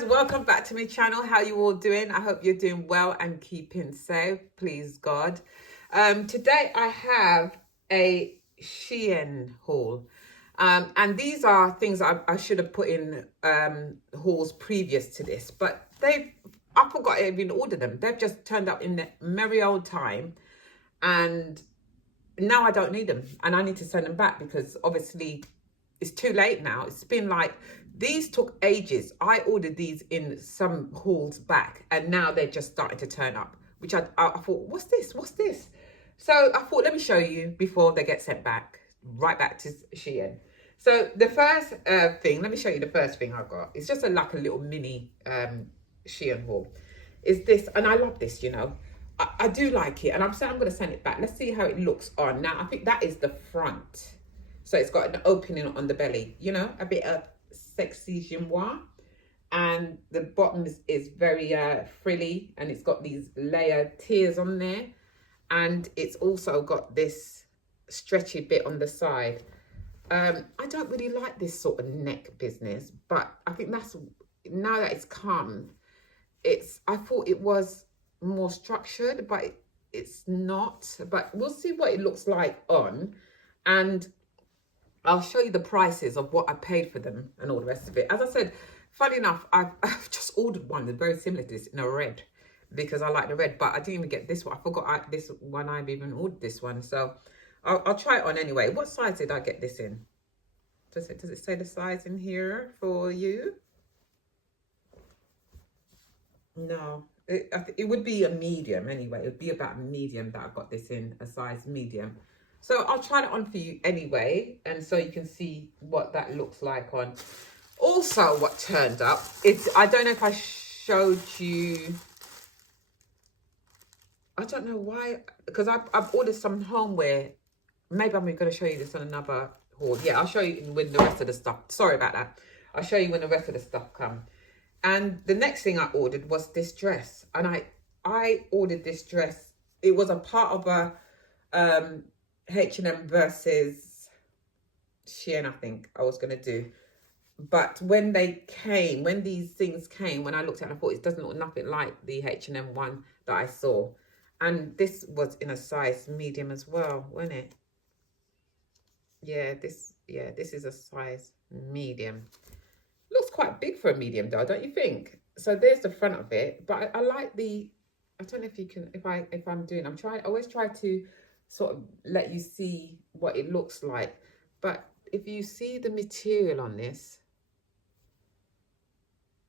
guys, welcome back to my channel. How you all doing? I hope you're doing well and keeping safe, please God. Today I have a Shein haul, and these are things I should have put in hauls previous to this, but I forgot I even ordered them. They've just turned up in the merry old time, and now I don't need them, and I need to send them back because obviously it's too late now. It's been like, these took ages. I ordered these in some hauls back, and now they're just starting to turn up, which I thought, what's this? What's this? So I thought, let me show you before they get sent back, right back to Shein. So the first thing, let me show you the first thing I got. It's just like a little mini Shein haul. Is this, and I love this, you know. I do like it, and I'm saying I'm going to send it back. Let's see how it looks on. Now, I think that is the front. So it's got an opening on the belly, you know, a bit of sexy gimoire. And the bottom is very frilly, and it's got these layered tiers on there. And it's also got this stretchy bit on the side. I don't really like this sort of neck business, but I think that's, now that it's come, I thought it was more structured, but it's not. But we'll see what it looks like on. And I'll show you the prices of what I paid for them and all the rest of it. As I said, funny enough, I've just ordered one that's very similar to this in a red because I like the red, but I didn't even get this one. I forgot this one. I've even ordered this one. So I'll try it on anyway. What size did I get this in? Does it say the size in here for you? No, it would be a medium anyway. It would be about a medium that I got this in, a size medium. So I'll try it on for you anyway, and so you can see what that looks like on. Also, what turned up, I don't know if I showed you, I don't know why, because I've ordered some homeware. Maybe I'm going to show you this on another haul. Yeah, I'll show you when the rest of the stuff, sorry about that. I'll show you when the rest of the stuff comes. And the next thing I ordered was this dress. And I ordered this dress. It was a part of a H&M versus Shein, I think I was going to do. But when these things came, when I looked at it, I thought it doesn't look nothing like the H&M one that I saw. And this was in a size medium as well, wasn't it? Yeah, this is a size medium. Looks quite big for a medium though, don't you think? So there's the front of it, but I like I don't know if you can, I always try to sort of let you see what it looks like. But if you see the material on this,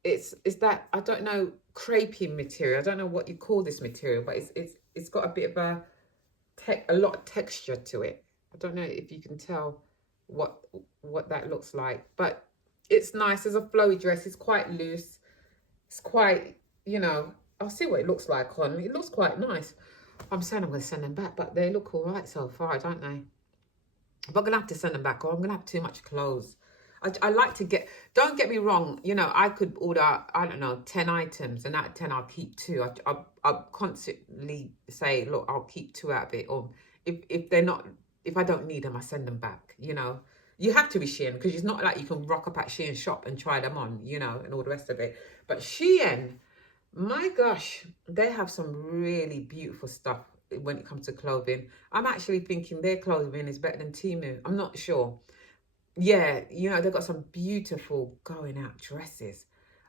it's that, I don't know, crepey material. I don't know what you call this material, but it's got a bit of a lot of texture to it. I don't know if you can tell what that looks like, but it's nice. It's a flowy dress. It's quite loose. It's quite, you know, I'll see what it looks like on. It looks quite nice. I'm saying I'm going to send them back, but they look all right so far, don't they? But I'm going to have to send them back, or I'm going to have too much clothes. I like to don't get me wrong, you know, I could order, I don't know, 10 items, and out of 10, I'll keep 2. I constantly say, look, I'll keep 2 out of it. Or if I don't need them, I send them back, you know. You have to be Shein, because it's not like you can rock up at Shein shop and try them on, you know, and all the rest of it. But Shein, my gosh, they have some really beautiful stuff when it comes to clothing. I'm actually thinking their clothing is better than Temu. I'm not sure. Yeah, you know, they've got some beautiful going out dresses.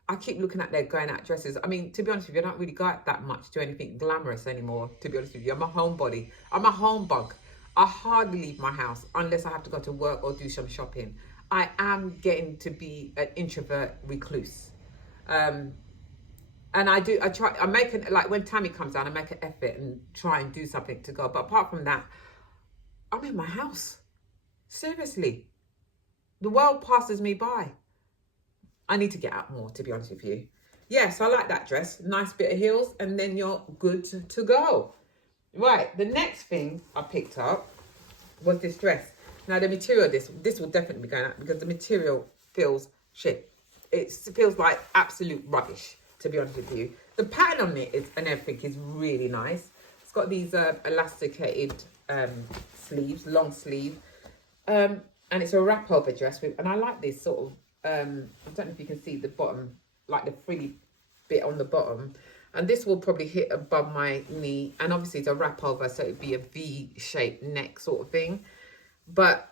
I keep looking at their going out dresses. I mean, to be honest with you, I don't really go out that much to anything glamorous anymore, to be honest with you. I'm a homebody. I'm a home bug. I hardly leave my house unless I have to go to work or do some shopping. I am getting to be an introvert recluse. And I make it, like when Tammy comes down, I make an effort and try and do something to go. But apart from that, I'm in my house. Seriously. The world passes me by. I need to get out more, to be honest with you. Yes, I like that dress. Nice bit of heels, and then you're good to go. Right, the next thing I picked up was this dress. Now, the material of this will definitely be going out because the material feels shit. It feels like absolute rubbish, to be honest with you. The pattern on it and everything is really nice. It's got these elasticated sleeves, long sleeve. And it's a wrap over dress and I like this sort of, I don't know if you can see the bottom like the frilly bit on the bottom. And this will probably hit above my knee. And obviously it's a wrap over, so it'd be a V-shaped neck sort of thing. But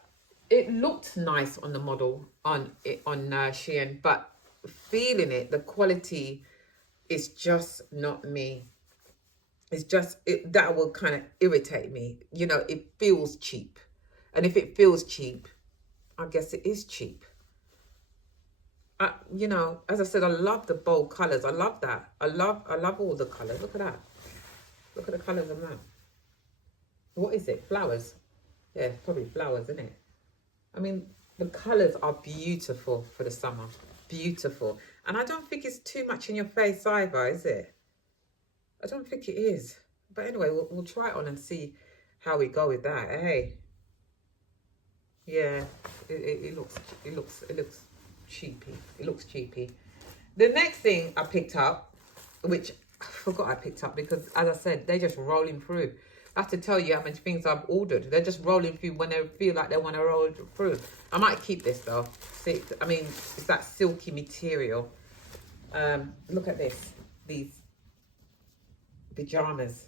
it looked nice on the model on Shein, but feeling it, the quality is just not me. It's just, that will kind of irritate me. You know, it feels cheap. And if it feels cheap, I guess it is cheap. You know, as I said, I love the bold colours. I love that. I love all the colours. Look at that. Look at the colours on that. What is it? Flowers. Yeah, probably flowers, isn't it? I mean, the colours are beautiful for the summer. Beautiful. And I don't think it's too much in your face either, is it? I don't think it is. But anyway, we'll try it on and see how we go with that. Hey. Yeah, it looks cheapy. It looks cheapy. The next thing I picked up, which I forgot I picked up because, as I said, they're just rolling through. I have to tell you how many things I've ordered. They're just rolling through when they feel like they want to roll through. I might keep this though. See, I mean, it's that silky material. Look at this. These pajamas.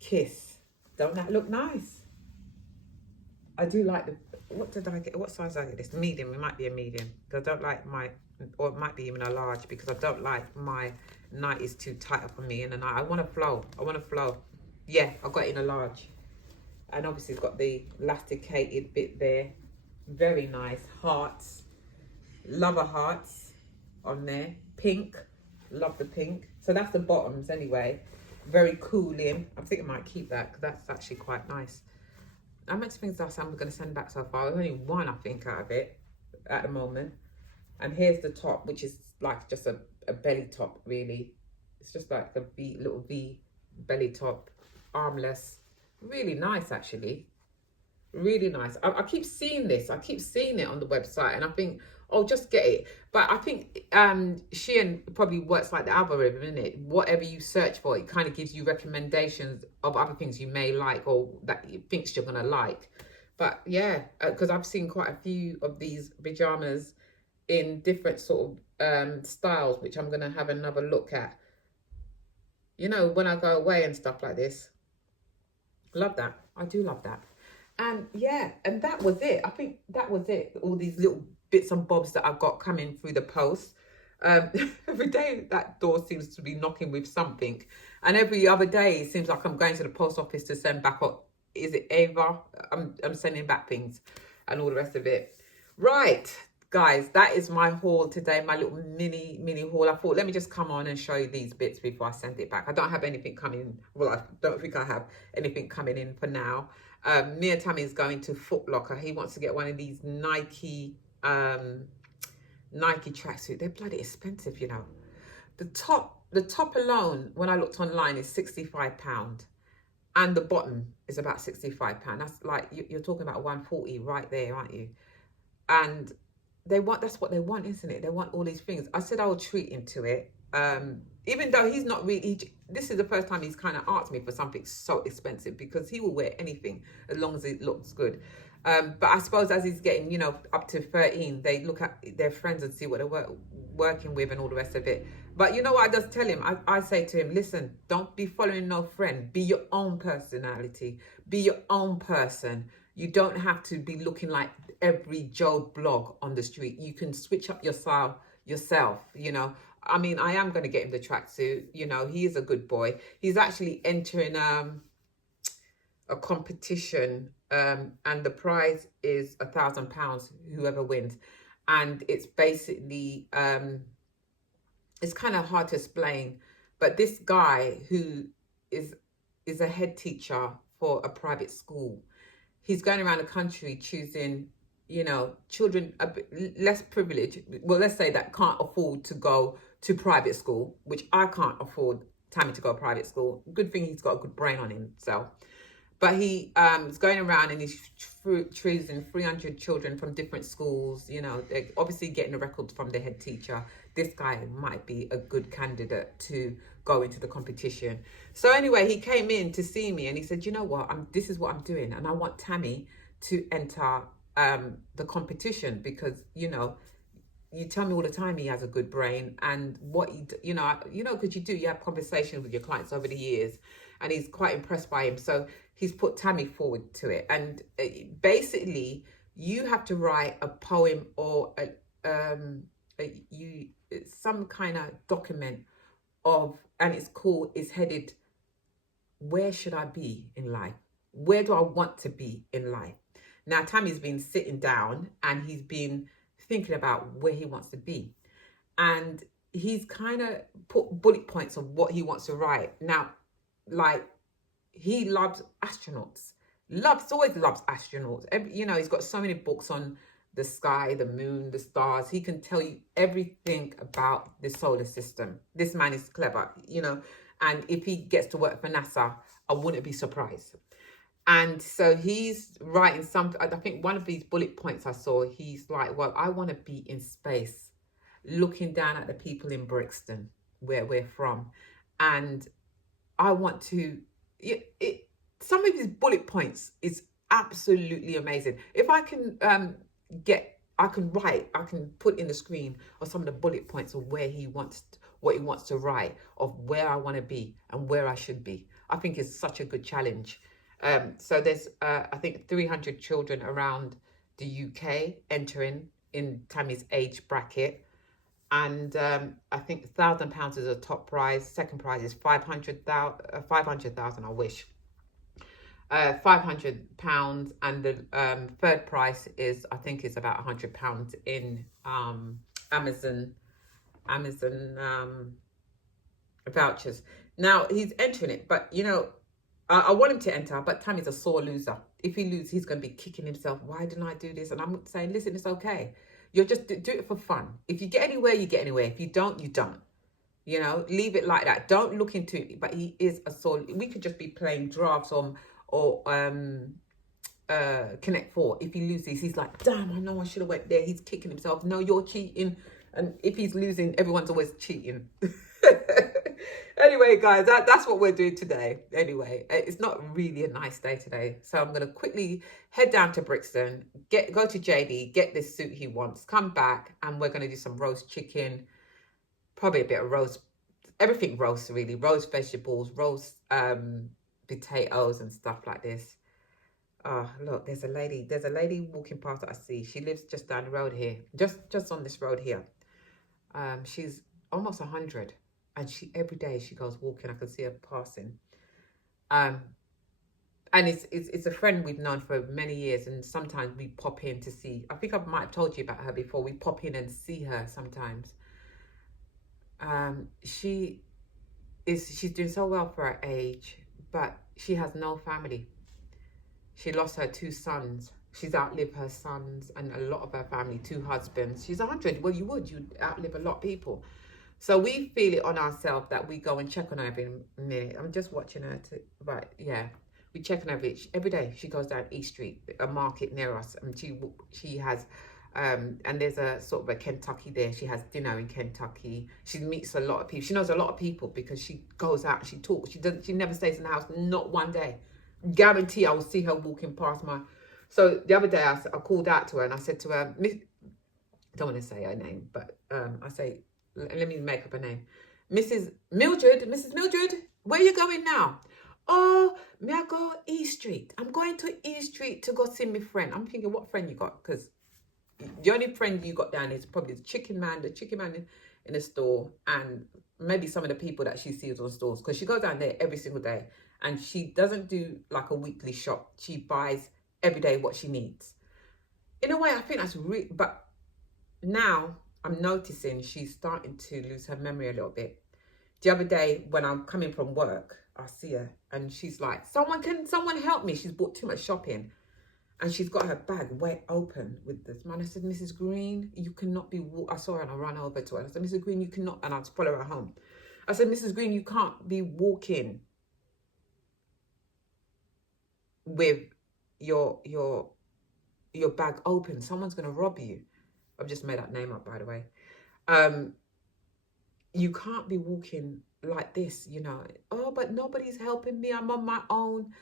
Kiss. Don't that look nice? I do like the, what did I get? What size did I get this? Medium. It might be a medium. Because I don't like my, or it might be even a large, because I don't like my nighties too tight up on me in the night. I want to flow. I want to flow. Yeah, I got it in a large. And obviously it's got the elasticated bit there. Very nice. Hearts. Lover hearts on there. Pink. Love the pink. So that's the bottoms anyway. Very cooling. I think I might keep that because that's actually quite nice. I meant to think last time we're going to send back so far. There's only one, I think, out of it at the moment. And here's the top, which is like just a belly top, really. It's just like a little V belly top. Armless. Really nice, actually. Really nice. I keep seeing this. I keep seeing it on the website, and I think, oh, just get it. But I think Shein probably works like the algorithm, isn't it? Whatever you search for, it kind of gives you recommendations of other things you may like or that it thinks you're going to like. But yeah, because I've seen quite a few of these pajamas in different sort of styles, which I'm going to have another look at. You know, when I go away and stuff like this. Love that. I do love that. And yeah, and that was it. I think that was it. All these little bits and bobs that I've got coming through the post. Every day that door seems to be knocking with something. And every other day it seems like I'm going to the post office to send back, or is it Ava? I'm sending back things and all the rest of it. Right, guys, that is my haul today, my little mini haul. I thought, let me just come on and show you these bits before I send it back. I don't have anything coming. Well, I don't think I have anything coming in for now. Me and Tammy is going to Foot Locker. He wants to get one of these Nike tracksuit. They're bloody expensive, you know. The top alone, when I looked online, is £65, and the bottom is about £65. That's like you're talking about 140 right there, aren't you? And that's what they want, isn't it? They want all these things. I said I would treat him to it. Even though he's not really, this is the first time he's kind of asked me for something so expensive, because he will wear anything as long as it looks good. But I suppose as he's getting, you know, up to 13, they look at their friends and see what they're working with and all the rest of it. But you know what I just tell him? I say to him, listen, don't be following no friend. Be your own personality. Be your own person. You don't have to be looking like every Joe blog on the street. You can switch up your style yourself, you know. I mean, I am going to get him the tracksuit. You know, he is a good boy. He's actually entering a competition, and the prize is £1,000, whoever wins. And it's basically, it's kind of hard to explain, but this guy who is a head teacher for a private school, he's going around the country choosing, you know, children a bit less privileged. Well, let's say that can't afford to go to private school, which I can't afford Tammy to go to private school. Good thing he's got a good brain on himself. But he is going around and he's choosing 300 children from different schools. You know, they're obviously getting the records from the head teacher. This guy might be a good candidate to go into the competition. So anyway, he came in to see me and he said, you know what, this is what I'm doing. And I want Tammy to enter the competition because, you know, you tell me all the time he has a good brain, and what because you have conversations with your clients over the years, and he's quite impressed by him. So he's put Tammy forward to it, and basically you have to write a poem or some kind of document and it's headed, where should I be in life? Where do I want to be in life? Now, Tammy's been sitting down and he's been thinking about where he wants to be. And he's kind of put bullet points of what he wants to write. Now, like, he loves astronauts. Always loves astronauts. He's got so many books on the sky, the moon, the stars. He can tell you everything about the solar system. This man is clever, and if he gets to work for NASA, I wouldn't be surprised. And so he's writing something. I think one of these bullet points I saw, he's like, well, I want to be in space, looking down at the people in Brixton, where we're from. And I want to, some of his bullet points is absolutely amazing. If I can I can put in the screen or some of the bullet points of what he wants to write, of where I want to be and where I should be. I think it's such a good challenge. So there's, I think, 300 children around the UK entering in Tammy's age bracket. And I think £1,000 is a top prize. Second prize is 500,000, I wish. £500, and the third prize is, I think, it's about £100 in Amazon vouchers. Now he's entering it, but I want him to enter, but Tammy's a sore loser. If he loses, he's going to be kicking himself. Why didn't I do this? And I'm saying, listen, it's okay. You'll just do it for fun. If you get anywhere, you get anywhere. If you don't, you don't. Leave it like that. Don't look into it. But he is a sore. We could just be playing drafts or Connect Four. If he loses, he's like, damn, I know I should have went there. He's kicking himself. No, you're cheating. And if he's losing, everyone's always cheating. Anyway, guys, that's what we're doing today. Anyway, it's not really a nice day today. So I'm going to quickly head down to Brixton, go to JD, get this suit he wants, come back, and we're going to do some roast chicken, probably a bit of roast, everything roast really, roast vegetables, roast potatoes and stuff like this. Oh, look, there's a lady walking past that I see. She lives just down the road here, just on this road here. She's almost 100. And every day she goes walking. I can see her passing. And it's a friend we've known for many years, and sometimes we pop in to see. I think I might have told you about her before. We pop in and see her sometimes. She's doing so well for her age, but she has no family. She lost her 2 sons. She's outlived her sons and a lot of her family, 2 husbands. She's 100. Well, you'd outlive a lot of people. So we feel it on ourselves that we go and check on her every minute. I'm just watching her we check on her every day. She goes down East Street, a market near us, and she has and there's a sort of a Kentucky there. She has dinner in Kentucky. She meets a lot of people. She knows a lot of people because she goes out and she talks. She never stays in the house, not one day. Guarantee I will see her walking past my. So the other day I called out to her and I said to her, I don't want to say her name, but I say, let me make up a name. Mrs. Mildred, where are you going now? Oh, may I go East Street? I'm going to East Street to go see my friend. I'm thinking, what friend you got? Because the only friend you got down is probably the chicken man in the store, and maybe some of the people that she sees on stores, because she goes down there every single day, and she doesn't do like a weekly shop. She buys every day what she needs. In a way, I think that's really, but now I'm noticing she's starting to lose her memory a little bit. The other day when I'm coming from work, I see her and she's like, someone help me? She's bought too much shopping and she's got her bag way open with this man. I said, Mrs. Green, you cannot be, I saw her and I ran over to her. I said, Mrs. Green, you cannot, and I'd follow her home. I said, Mrs. Green, you can't be walking with your bag open. Someone's going to rob you. I've just made that name up, by the way. You can't be walking like this, Oh, but nobody's helping me. I'm on my own.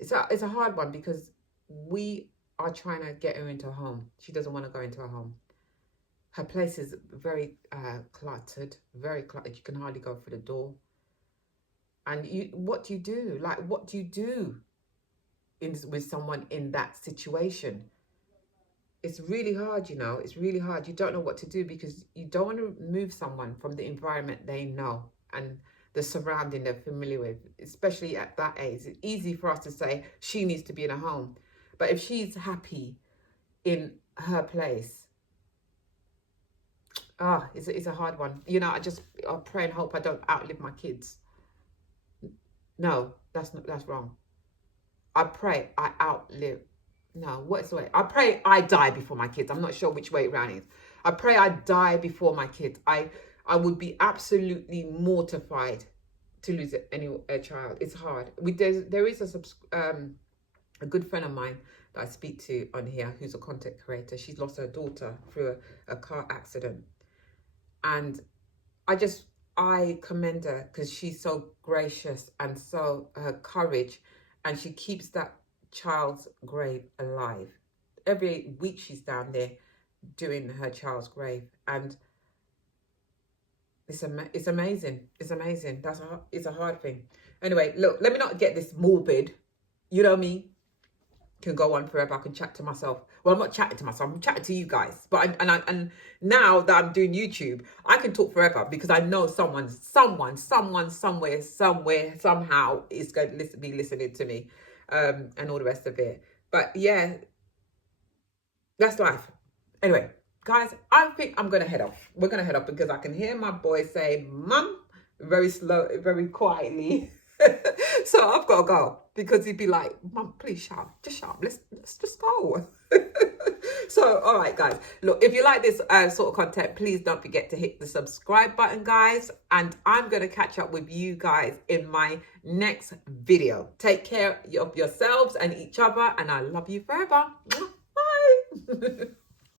It's a hard one because we are trying to get her into a home. She doesn't want to go into a home. Her place is very cluttered, very cluttered. You can hardly go through the door. And what do you do? Like, what do you do with someone in that situation? It's really hard, you know. It's really hard. You don't know what to do because you don't want to move someone from the environment they know and the surrounding they're familiar with, especially at that age. It's easy for us to say she needs to be in a home. But if she's happy in her place, it's a hard one. You know, I pray and hope I don't outlive my kids. No, that's wrong. I pray I outlive. No, what's the way? I pray I die before my kids. I'm not sure which way around it is. I pray I die before my kids. I would be absolutely mortified to lose a child. It's hard. There is a good friend of mine that I speak to on here who's a content creator. She's lost her daughter through a car accident. And I commend her because she's so gracious and so her courage, and she keeps that child's grave alive. Every week she's down there doing her child's grave, and it's amazing. It's amazing. It's a hard thing. Anyway, look, let me not get this morbid. You know me. Can go on forever. I can chat to myself. Well, I'm not chatting to myself. I'm chatting to you guys. But and now that I'm doing YouTube, I can talk forever because I know someone, somewhere, somehow is going to be listening to me, and all the rest of it. But yeah, that's life. Anyway, guys, I think I'm gonna head off. We're gonna head off because I can hear my boy say, "Mum," very slow, very quietly. So I've got to go because he'd be like, "Mum, please shut up. Just shut up. Let's just go." So, all right, guys. Look, if you like this sort of content, please don't forget to hit the subscribe button, guys. And I'm going to catch up with you guys in my next video. Take care of yourselves and each other. And I love you forever. Bye.